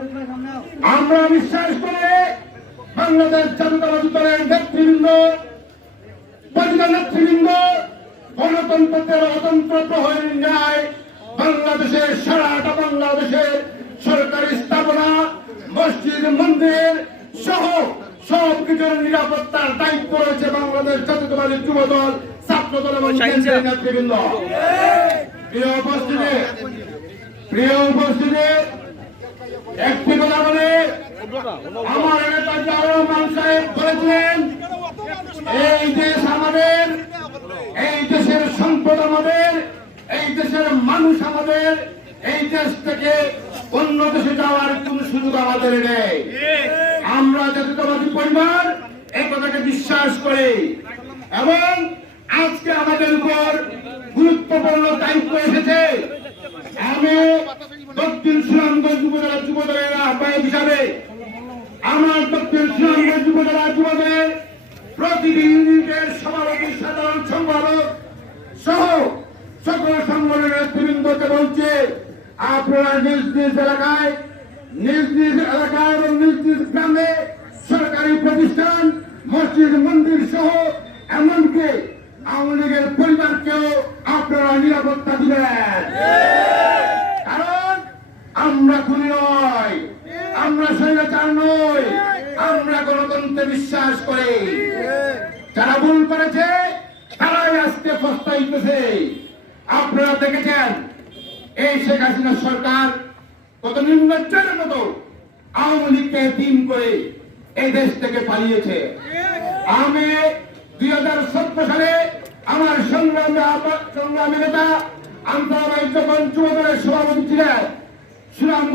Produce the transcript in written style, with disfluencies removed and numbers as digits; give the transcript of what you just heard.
আমরা বিশ্বাস করে বাংলাদেশ জাতীয়তাবাদী দলের নেতৃবৃন্দ, নেতৃবৃন্দ গণতন্ত্রের অতন্ত্র প্রহরীর ন্যায় বাংলাদেশের সারাটা বাংলাদেশের সরকারি স্থাপনা, মসজিদ, মন্দির সহ সব কিছুর নিরাপত্তার দায়িত্ব রয়েছে বাংলাদেশ জাতীয়তাবাদী যুবদল, ছাত্রদল এবং কেন্দ্রীয় নেতৃবৃন্দ। প্রিয় উপস্থিতি, একটি কথা বলে আমার নেতা জিয়াউর রহমান সাহেব বলেছিলেন, এই দেশ আমাদের, এই দেশের সম্পদ আমাদের, এই দেশের মানুষ আমাদের, এই দেশ থেকে অন্য দেশে যাওয়ার কোন সুযোগ আমাদের নেই। আমরা জাতীয়তাবাদী পরিবার এই কথাকে বিশ্বাস করি এবং আজকে আমাদের উপর গুরুত্বপূর্ণ দায়িত্ব এসেছে। আমি দক্ষিণ সুনামগঞ্জ উপজেলা যুবদলের আহ্বায়ক হিসাবে আমার দক্ষিণ সুনামগঞ্জ উপজেলা যুবদলের প্রতিটি ইউনিটের সভাপতি, সাধারণ সম্পাদক সহ সকল সংগঠনের নেতৃবৃন্দকে বলছে, আপনারা নিজ নিজ এলাকায়, নিজ নিজ এলাকায় এবং নিজ নিজ গ্রামে সরকারি প্রতিষ্ঠান, মসজিদ, মন্দির সহ এমনকি আওয়ামী লীগের পরিবারকেও আপনারা নিরাপত্তা দিবেন। কারণ আমরা খুনি নয়, আমরা স্বৈরাচার নই, আমরা গণতন্ত্রে বিশ্বাস করি। যারা ভুল করেছে তারাই আজকে পস্তাইতেছে। আপনারা দেখেছেন এই শেখ হাসিনা সরকার কত নির্লজ্জের মতো আওয়ামী লীগকে টিম করে এই দেশ থেকে পালিয়েছে। আমি 2014 সালে আমার সংগ্রামী নেতা আন্তর্জাতিক যখন যুবদলের সভাপতি ছিলেন